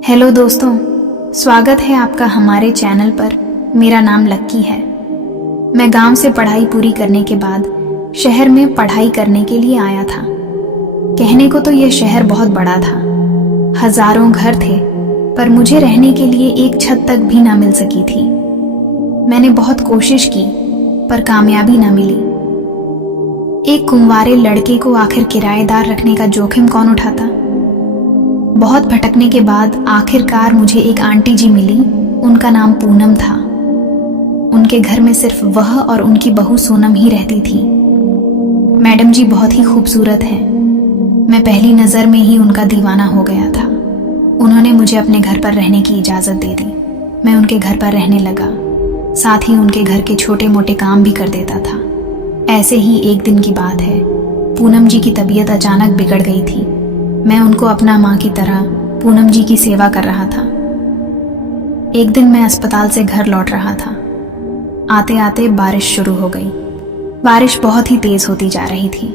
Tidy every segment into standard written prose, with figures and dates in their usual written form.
Hello दोस्तों, स्वागत है आपका हमारे चैनल पर। मेरा नाम लक्की है। मैं गांव से पढ़ाई पूरी करने के बाद शहर में पढ़ाई करने के लिए आया था। कहने को तो यह शहर बहुत बड़ा था, हजारों घर थे, पर मुझे रहने के लिए एक छत तक भी ना मिल सकी थी। मैंने बहुत कोशिश की पर कामयाबी ना मिली। एक कुंवारे लड़के को आखिर किराएदार रखने का जोखिम कौन उठाता। बहुत भटकने के बाद आखिरकार मुझे एक आंटी जी मिली। उनका नाम पूनम था। उनके घर में सिर्फ वह और उनकी बहू सोनम ही रहती थी। मैडम जी बहुत ही खूबसूरत हैं। मैं पहली नज़र में ही उनका दीवाना हो गया था। उन्होंने मुझे अपने घर पर रहने की इजाज़त दे दी। मैं उनके घर पर रहने लगा, साथ ही उनके घर के छोटे मोटे काम भी कर देता था। ऐसे ही एक दिन की बात है, पूनम जी की तबीयत अचानक बिगड़ गई थी। मैं उनको अपना माँ की तरह पूनम जी की सेवा कर रहा था। एक दिन मैं अस्पताल से घर लौट रहा था। आते आते बारिश शुरू हो गई। बारिश बहुत ही तेज होती जा रही थी।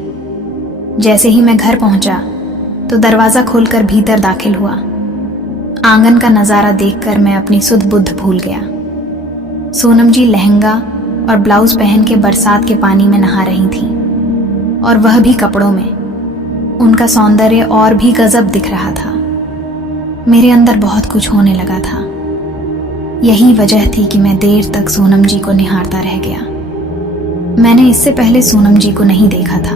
जैसे ही मैं घर पहुंचा तो दरवाज़ा खोलकर भीतर दाखिल हुआ। आंगन का नज़ारा देखकर मैं अपनी सुध बुद्ध भूल गया। सोनम जी लहंगा और ब्लाउज पहन के बरसात के पानी में नहा रही थी, और वह भी कपड़ों में। उनका सौंदर्य और भी गजब दिख रहा था। मेरे अंदर बहुत कुछ होने लगा था। यही वजह थी कि मैं देर तक सोनम जी को निहारता रह गया। मैंने इससे पहले सोनम जी को नहीं देखा था।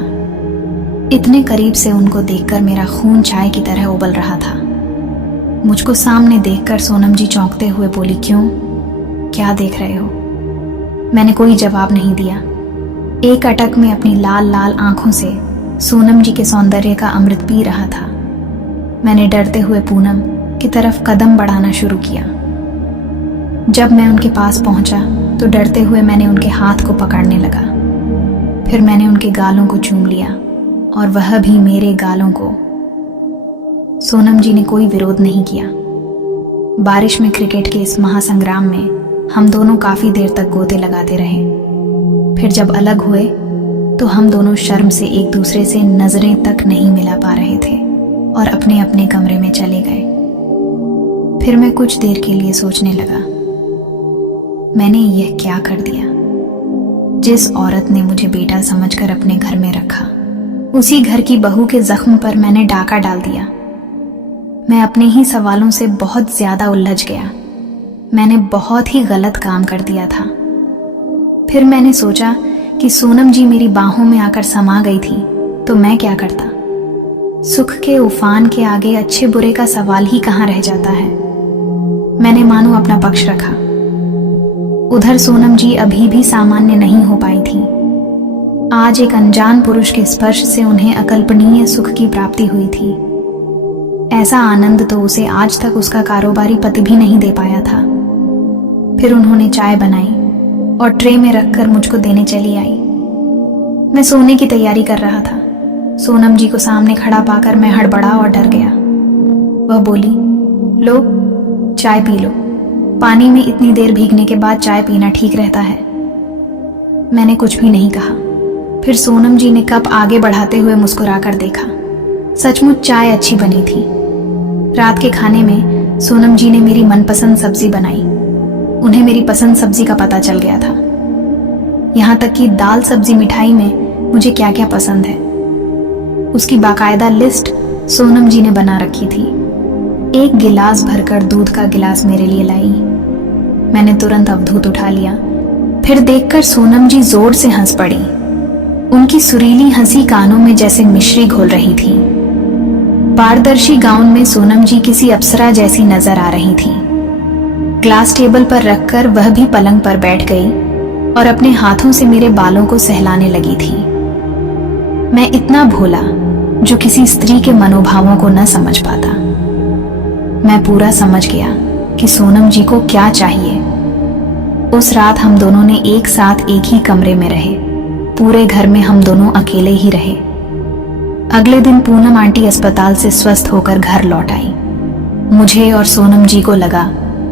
इतने करीब से उनको देखकर मेरा खून चाय की तरह उबल रहा था। मुझको सामने देखकर सोनम जी चौंकते हुए बोली, क्यों, क्या देख रहे हो? मैंने कोई जवाब नहीं दिया। एक अटक में अपनी लाल लाल आंखों से सोनम जी के सौंदर्य का अमृत पी रहा था। मैंने डरते हुए पूनम की तरफ कदम बढ़ाना शुरू किया। जब मैं उनके पास पहुंचा तो डरते हुए मैंने उनके हाथ को पकड़ने लगा। फिर मैंने उनके गालों को चूम लिया, और वह भी मेरे गालों को। सोनम जी ने कोई विरोध नहीं किया। बारिश में क्रिकेट के इस महासंग्राम में हम दोनों काफी देर तक गोते लगाते रहे। फिर जब अलग हुए तो हम दोनों शर्म से एक दूसरे से नजरें तक नहीं मिला पा रहे थे और अपने अपने कमरे में चले गए। फिर मैं कुछ देर के लिए सोचने लगा, मैंने यह क्या कर दिया? जिस औरत ने मुझे बेटा समझकर अपने घर में रखा, उसी घर की बहू के जख्म पर मैंने डाका डाल दिया। मैं अपने ही सवालों से बहुत ज्यादा उलझ गया। मैंने बहुत ही गलत काम कर दिया था। फिर मैंने सोचा कि सोनम जी मेरी बाहों में आकर समा गई थी तो मैं क्या करता। सुख के उफान के आगे अच्छे बुरे का सवाल ही कहाँ रह जाता है। मैंने मानो अपना पक्ष रखा। उधर सोनम जी अभी भी सामान्य नहीं हो पाई थी। आज एक अनजान पुरुष के स्पर्श से उन्हें अकल्पनीय सुख की प्राप्ति हुई थी। ऐसा आनंद तो उसे आज तक उसका कारोबारी पति भी नहीं दे पाया था। फिर उन्होंने चाय बनाई और ट्रे में रखकर मुझको देने चली आई। मैं सोने की तैयारी कर रहा था। सोनम जी को सामने खड़ा पाकर मैं हड़बड़ा और डर गया। वह बोली, लो चाय पी लो। पानी में इतनी देर भीगने के बाद चाय पीना ठीक रहता है। मैंने कुछ भी नहीं कहा। फिर सोनम जी ने कप आगे बढ़ाते हुए मुस्कुराकर देखा। सचमुच चाय अच्छी बनी थी। रात के खाने में सोनम जी ने मेरी मनपसंद सब्जी बनाई। उन्हें मेरी पसंद सब्जी का पता चल गया था। यहाँ तक कि दाल सब्जी मिठाई में मुझे क्या क्या पसंद है उसकी बाकायदा लिस्ट सोनम जी ने बना रखी थी। एक गिलास भरकर दूध का गिलास मेरे लिए लाई। मैंने तुरंत अवधूत उठा लिया। फिर देखकर सोनम जी जोर से हंस पड़ी। उनकी सुरीली हंसी कानों में जैसे मिश्री घोल रही थी। पारदर्शी गाउन में सोनम जी किसी अप्सरा जैसी नजर आ रही थी। ग्लास टेबल पर रखकर वह भी पलंग पर बैठ गई और अपने हाथों से मेरे बालों को सहलाने लगी थी। मैं इतना भोला जो किसी स्त्री के मनोभावों को न समझ पाता। मैं पूरा समझ गया कि सोनम जी को क्या चाहिए। उस रात हम दोनों ने एक साथ एक ही कमरे में रहे। पूरे घर में हम दोनों अकेले ही रहे। अगले दिन पूनम आंटी अस्पताल से स्वस्थ होकर घर लौट आई। मुझे और सोनम जी को लगा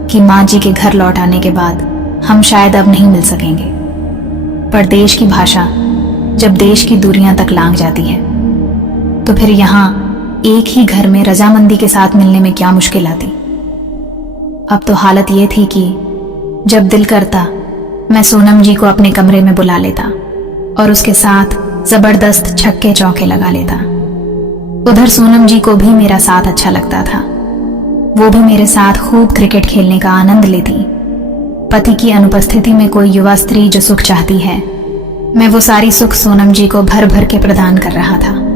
कि माँ जी के घर लौट आने के बाद हम शायद अब नहीं मिल सकेंगे। पर देश की भाषा जब देश की दूरियां तक लांघ जाती है तो फिर यहाँ एक ही घर में रजामंदी के साथ मिलने में क्या मुश्किल आती। अब तो हालत ये थी कि जब दिल करता मैं सोनम जी को अपने कमरे में बुला लेता और उसके साथ जबरदस्त छक्के चौके लगा लेता। उधर सोनम जी को भी मेरा साथ अच्छा लगता था। वो भी मेरे साथ खूब क्रिकेट खेलने का आनंद लेती। पति की अनुपस्थिति में कोई युवा स्त्री जो सुख चाहती है, मैं वो सारी सुख सोनम जी को भर भर के प्रदान कर रहा था।